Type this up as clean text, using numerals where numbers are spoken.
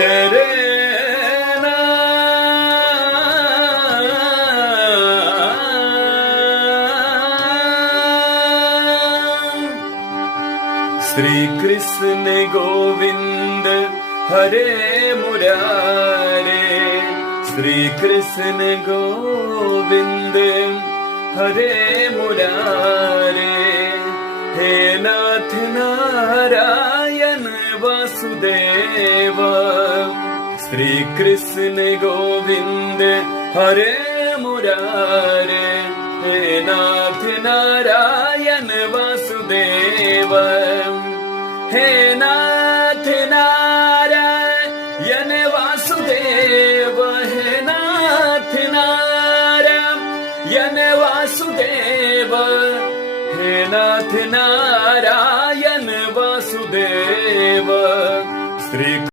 तेरे श्री कृष्ण गोविंद हरे मुरारे, श्री कृष्ण गोविंद हरे मुरारे, हे नाथ नारायण वासुदेव। श्री कृष्ण गोविंद हरे मुरारे, हे नाथ नारायण वासुदेव। हे नाथ नारायण वासुदेव, हे नाथ नारायण वासुदेव, हे नाथ नारायण